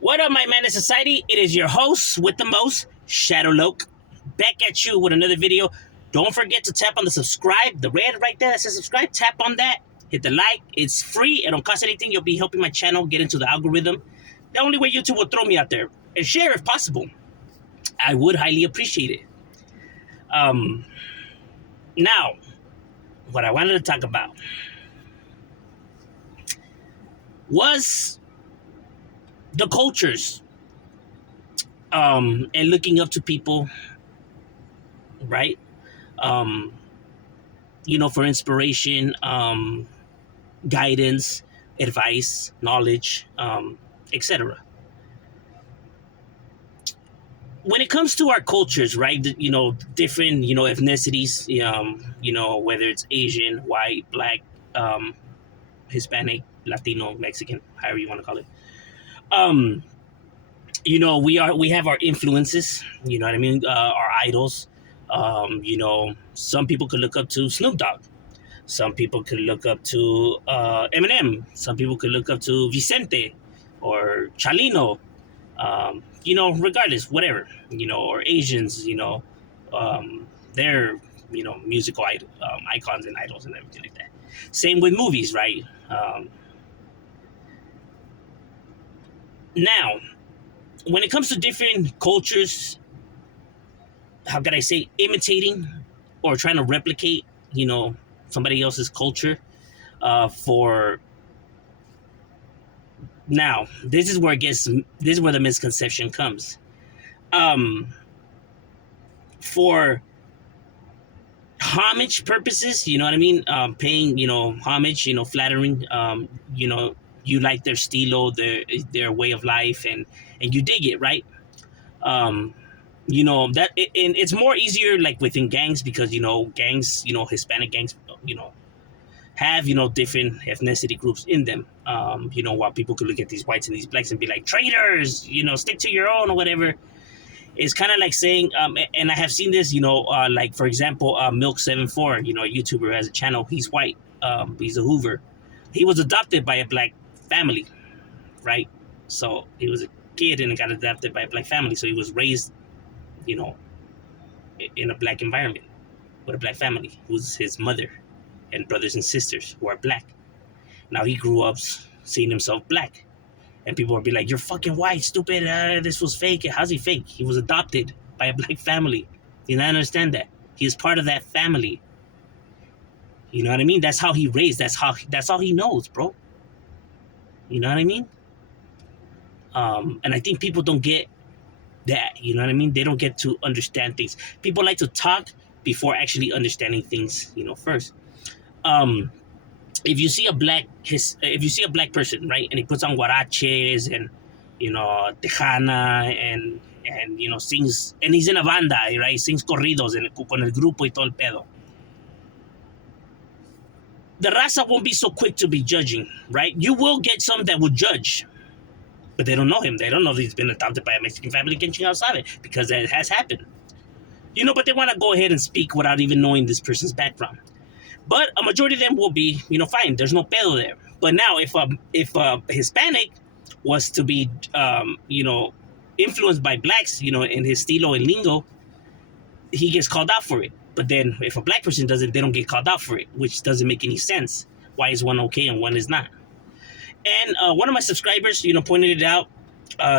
What up, my man in society? It is your host with the most, Shadow Loke, back at you with another video. Don't forget to tap on the subscribe, the red right there that says subscribe. Tap on that. Hit the like. It's free. It don't cost anything. You'll be helping my channel get into the algorithm. The only way YouTube will throw me out there. And share if possible. I would highly appreciate it. Now, what I wanted to talk about was the cultures and looking up to people, right? Um, for inspiration, guidance, advice, knowledge, etc. When it comes to our cultures, right? Different, ethnicities, whether it's Asian, white, black, Hispanic, Latino, Mexican, however you want to call it. We have our influences. You know what I mean? Our idols. Some people could look up to Snoop Dogg. Some people could look up to Eminem. Some people could look up to Vicente or Chalino. Regardless, whatever. Or Asians. They're musical icons and idols and everything like that. Same with movies, right? Now, when it comes to different cultures, how can I say, imitating or trying to replicate, somebody else's culture for now, this is where the misconception comes. For homage purposes, you know what I mean? Paying, homage, flattering, you like their stilo, their way of life, and you dig it, right? That and it's more easier like within gangs because gangs, Hispanic gangs, have different ethnicity groups in them. While people could look at these whites and these blacks and be like traitors, stick to your own or whatever. It's kind of like saying, and I have seen this, like for example, Milk74, a YouTuber who has a channel. He's white. He's a Hoover. He was adopted by a black family, right? So he was a kid and got adopted by a black family. So he was raised, in a black environment with a black family, who's his mother and brothers and sisters who are black. Now he grew up seeing himself black. And people would be like, you're fucking white, stupid. This was fake. How's he fake? He was adopted by a black family. You know, I understand that. He is part of that family. You know what I mean? That's how he raised. That's all he knows, bro. You know what I mean? And I think people don't get that. You know what I mean? They don't get to understand things. People like to talk before actually understanding things, first. If you see a black person, right, and he puts on guaraches and tejana and sings, and he's in a banda, right, sings corridos con el grupo y todo el pedo, the raza won't be so quick to be judging, right? You will get some that will judge, but they don't know him. They don't know that he's been adopted by a Mexican family, because that has happened, but they want to go ahead and speak without even knowing this person's background. But a majority of them will be, fine. There's no pedo there. But now, if a Hispanic was to be, influenced by blacks, in his stilo and lingo, he gets called out for it. But then, if a black person does it, they don't get called out for it, which doesn't make any sense. Why is one okay and one is not? And one of my subscribers, pointed it out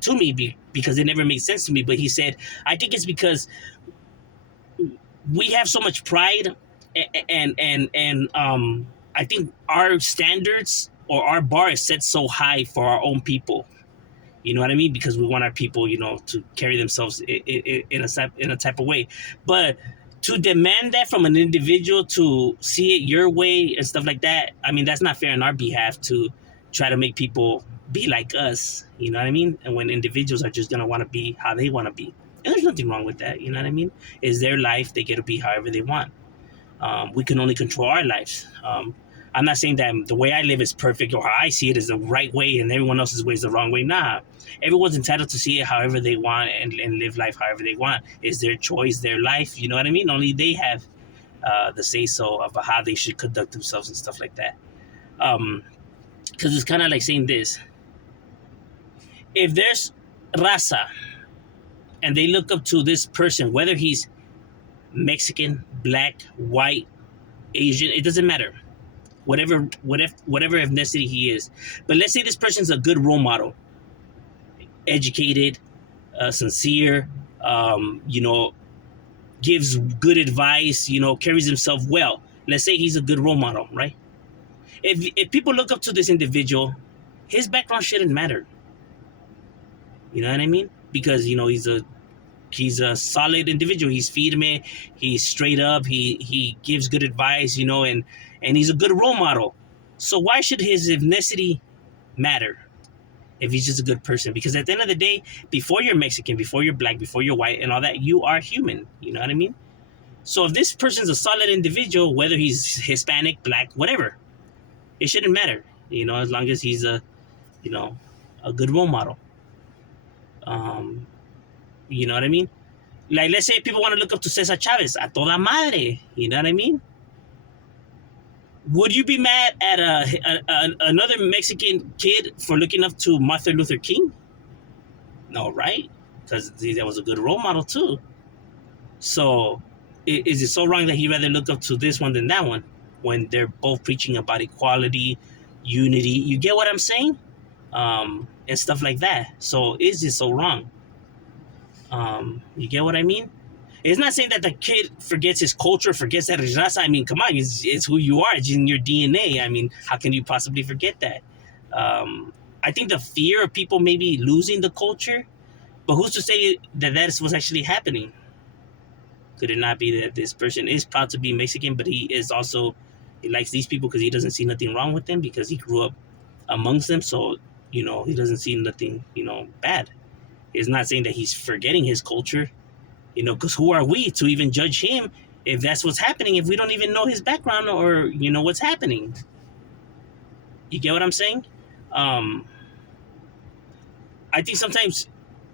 to me because it never made sense to me. But he said, I think it's because we have so much pride. And I think our standards or our bar is set so high for our own people. You know what I mean? Because we want our people, to carry themselves in a type of way. But to demand that from an individual to see it your way and stuff like that, I mean, that's not fair on our behalf to try to make people be like us. You know what I mean? And when individuals are just going to want to be how they want to be. And there's nothing wrong with that. You know what I mean? It's their life. They get to be however they want. We can only control our lives. I'm not saying that the way I live is perfect or how I see it is the right way and everyone else's way is the wrong way. Nah, everyone's entitled to see it however they want and live life however they want. It's their choice, their life. You know what I mean? Only they have the say-so of how they should conduct themselves and stuff like that. Because it's kind of like saying this. If there's raza and they look up to this person, whether he's Mexican, black, white, Asian, it doesn't matter. Whatever ethnicity he is. But let's say this person's a good role model, educated, sincere, you know, gives good advice, you know, carries himself well. Let's say he's a good role model, right? If people look up to this individual, his background shouldn't matter. You know what I mean? Because you know he's a solid individual. He's firme. He's straight up. He gives good advice. You know, and he's a good role model. So why should his ethnicity matter if he's just a good person? Because at the end of the day, before you're Mexican, before you're black, before you're white, and all that, you are human. You know what I mean? So if this person's a solid individual, whether he's Hispanic, black, whatever, it shouldn't matter. You know, as long as he's you know, a good role model. Um, you know what I mean? Like, let's say people want to look up to Cesar Chavez, a toda madre. You know what I mean? Would you be mad at another Mexican kid for looking up to Martin Luther King? No, right? Because that was a good role model too. So, is it so wrong that he rather look up to this one than that one when they're both preaching about equality, unity? You get what I'm saying? And stuff like that. So, is it so wrong? You get what I mean? It's not saying that the kid forgets his culture, forgets that his raza. I mean, come on, it's who you are. It's in your DNA. I mean, how can you possibly forget that? I think the fear of people maybe losing the culture, but who's to say that that is what's actually happening? Could it not be that this person is proud to be Mexican, but he is also, he likes these people because he doesn't see nothing wrong with them because he grew up amongst them. So, you know, he doesn't see nothing, you know, bad. It's not saying that he's forgetting his culture, you know, because who are we to even judge him if that's what's happening, if we don't even know his background or, you know, what's happening? You get what I'm saying? Um, I think sometimes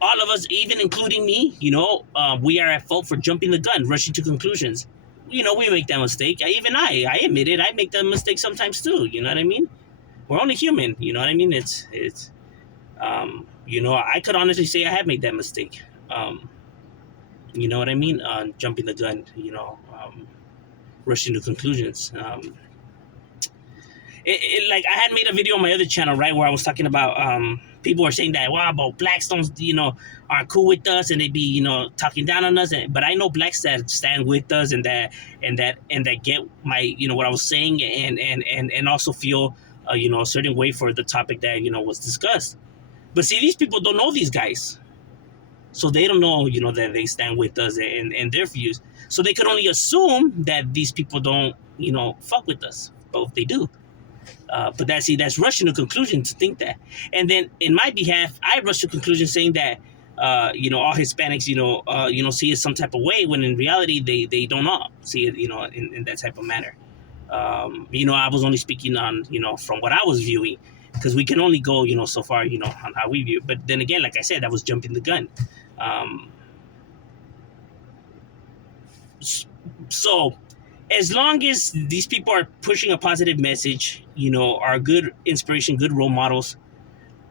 all of us, even including me, you know, we are at fault for jumping the gun, rushing to conclusions. You know, we make that mistake. I admit it. I make that mistake sometimes too. You know what I mean? We're only human. You know what I mean? You know, I could honestly say I have made that mistake. You know what I mean? Jumping the gun, you know, rushing to conclusions. Like I had made a video on my other channel, right, where I was talking about people are saying that, wow, about blacks don't, you know, are cool with us and they be, you know, talking down on us. But I know blacks that stand with us and that get my, you know, what I was saying and also feel, you know, a certain way for the topic that, you know, was discussed. But see, these people don't know these guys. So they don't know, you know, that they stand with us and their views. So they could only assume that these people don't, you know, fuck with us. But they do. But that's rushing to conclusion to think that. And then in my behalf, I rush to conclusion saying that, you know, all Hispanics, you know, see it some type of way when in reality they don't all see it, you know, in that type of manner. You know, I was only speaking on, you know, from what I was viewing, because we can only go, you know, so far, you know, on how we view it. But then again, like I said, that was jumping the gun. So as long as these people are pushing a positive message, you know, are good inspiration, good role models,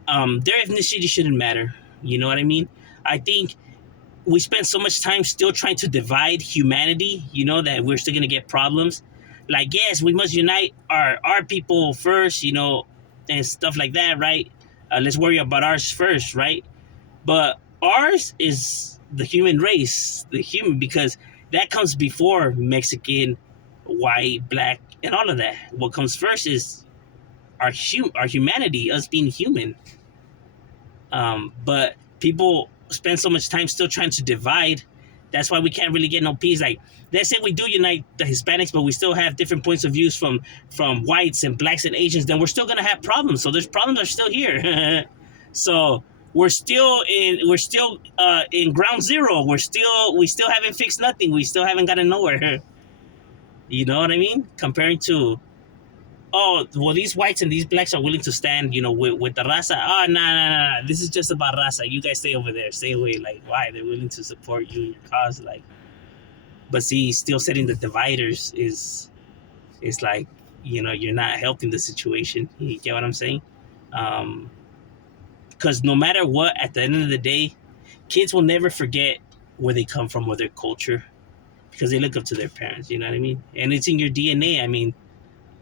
their ethnicity shouldn't matter. You know what I mean? I think we spend so much time still trying to divide humanity, you know, that we're still going to get problems. Like, yes, we must unite our people first, you know, and stuff like that, right? Let's worry about ours first, right? But ours is the human race, the human, because that comes before Mexican, white, black, and all of that. What comes first is our humanity, us being human. But people spend so much time still trying to divide. That's why we can't really get no peace. Like, let's say we do unite the Hispanics, but we still have different points of views from whites and blacks and Asians, then we're still gonna have problems. So there's problems are still here. So we're still in ground zero. We still haven't fixed nothing. We still haven't gotten nowhere. You know what I mean? Comparing to, oh, well, these whites and these blacks are willing to stand, you know, with the raza. Oh, nah. This is just about raza. You guys stay over there. Stay away. Like, why? They're willing to support you, your cause. Like, but see, still setting the dividers is like, you know, you're not helping the situation. You get what I'm saying? Because Because no matter what, at the end of the day, kids will never forget where they come from or their culture because they look up to their parents. You know what I mean? And it's in your DNA. I mean,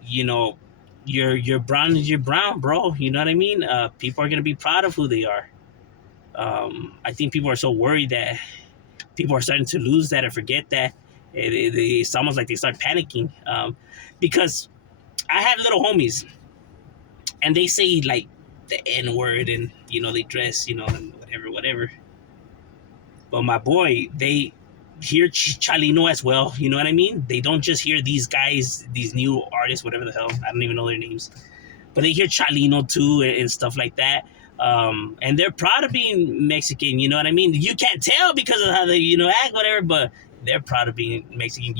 you know, you're brown is you're brown, bro. You know what I mean? People are gonna be proud of who they are. I think people are so worried that people are starting to lose that or forget that. It's almost like they start panicking because I have little homies and they say like the N word and they dress and whatever. But my boy, they hear Chalino as well. You know what I mean? They don't just hear these guys, these new artists, whatever the hell. I don't even know their names. But they hear Chalino too and stuff like that. And they're proud of being Mexican. You know what I mean? You can't tell because of how they act, whatever. But they're proud of being Mexican.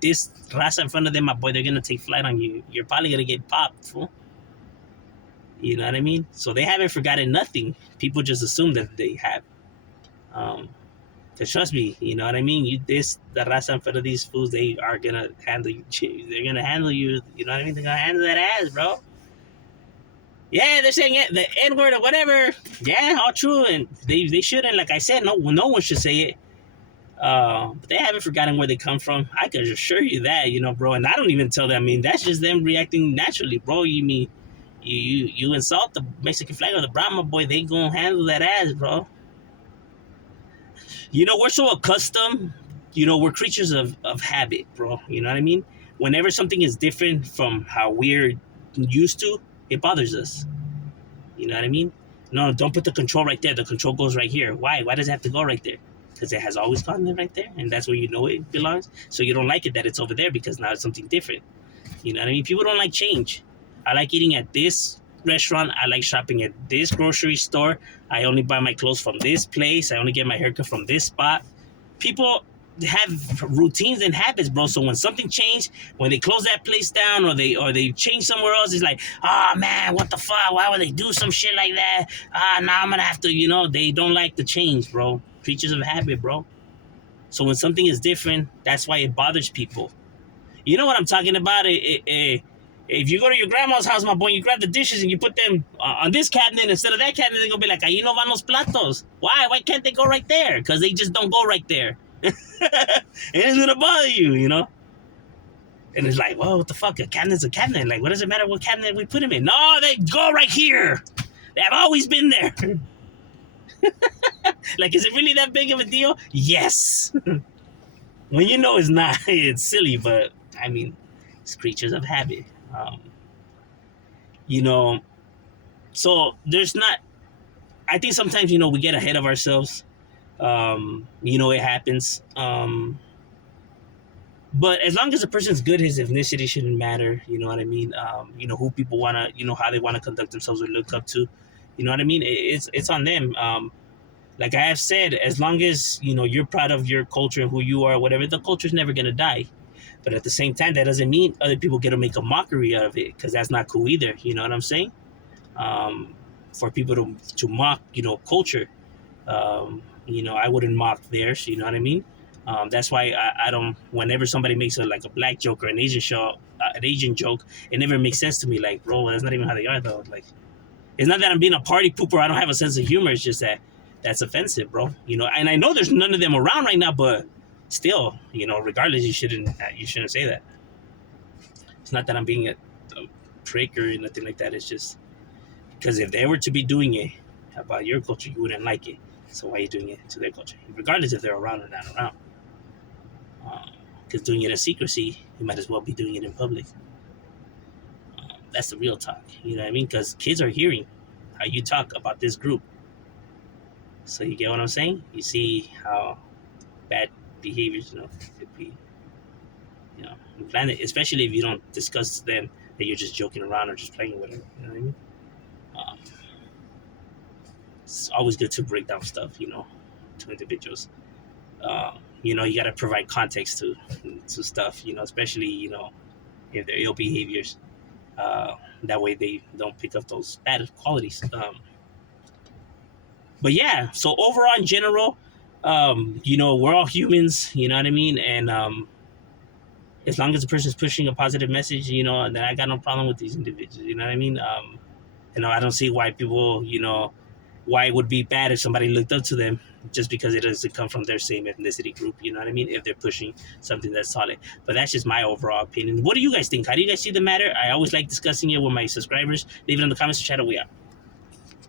This raza in front of them, my boy, they're gonna take flight on you. You're probably gonna get popped, fool. You know what I mean? So they haven't forgotten nothing. People just assume that they have. So trust me, you know what I mean? The raza in front of these fools, they are gonna handle you. They're gonna handle you. You know what I mean? They're gonna handle that ass, bro. Yeah, they're saying it, the N word or whatever. Yeah, all true, and they shouldn't. Like I said, no one should say it. But they haven't forgotten where they come from. I can assure you that, bro. And I don't even tell them. I mean, that's just them reacting naturally, bro. You mean you insult the Mexican flag or the Brahma boy, they gonna handle that ass, bro. We're so accustomed. We're creatures of habit, bro. You know what I mean? Whenever something is different from how we're used to, it bothers us. You know what I mean? No, don't put the control right there. The control goes right here. Why? Why does it have to go right there? Because it has always gone there right there, and that's where it belongs. So you don't like it that it's over there because now it's something different. You know what I mean? People don't like change. I like eating at this restaurant. I like shopping at this grocery store. I only buy my clothes from this place. I only get my haircut from this spot. People have routines and habits, bro. So when something changed, when they close that place down or they change somewhere else, it's like, man, what the fuck? Why would they do some shit like that? Now I'm gonna have to, they don't like the change, bro. Creatures of habit, bro. So when something is different, that's why it bothers people. You know what I'm talking about? If you go to your grandma's house, my boy, you grab the dishes and you put them on this cabinet instead of that cabinet, they're going to be like, ahí no van los platos. Why? Why can't they go right there? Because they just don't go right there. And it's going to bother you, And it's like, well, what the fuck? A cabinet's a cabinet. Like, what does it matter what cabinet we put them in? No, they go right here. They have always been there. Like, is it really that big of a deal? Yes. When it's not, it's silly, but, I mean, it's creatures of habit. So there's not, I think sometimes, we get ahead of ourselves. It happens. But as long as the person's good, his ethnicity shouldn't matter. You know what I mean? Who people want to, how they want to conduct themselves or look up to. You know what I mean? It's on them. Like I have said, as long as, you're proud of your culture and who you are, whatever, the culture's never going to die. But at the same time, that doesn't mean other people get to make a mockery out of it, because that's not cool either. You know what I'm saying? For people to mock, culture, I wouldn't mock theirs. You know what I mean? That's why I don't. Whenever somebody makes a black joke or an Asian joke, it never makes sense to me. Like, bro, that's not even how they are, though. Like, it's not that I'm being a party pooper. I don't have a sense of humor. It's just that's offensive, bro. And I know there's none of them around right now, but still, regardless, you shouldn't say that. It's not that I'm being a prick or nothing like that. It's just because if they were to be doing it about your culture, you wouldn't like it. So why are you doing it to their culture? Regardless if they're around or not around. Because doing it in secrecy, you might as well be doing it in public. That's the real talk. You know what I mean? Because kids are hearing how you talk about this group. So you get what I'm saying? You see how bad behaviors, could be, implanted, especially if you don't discuss to them that you're just joking around or just playing with them. You know what I mean? It's always good to break down stuff, to individuals. You got to provide context to stuff, especially, if they're ill behaviors. That way they don't pick up those bad qualities. But yeah, so overall in general, we're all humans, you know what I mean? And as long as the person's pushing a positive message, then I got no problem with these individuals, you know what I mean? I don't see why people, why it would be bad if somebody looked up to them just because it doesn't come from their same ethnicity group. You know what I mean? If they're pushing something that's solid. But that's just my overall opinion. What do you guys think? How do you guys see the matter? I always like discussing it with my subscribers. Leave it in the comments. Chat away out.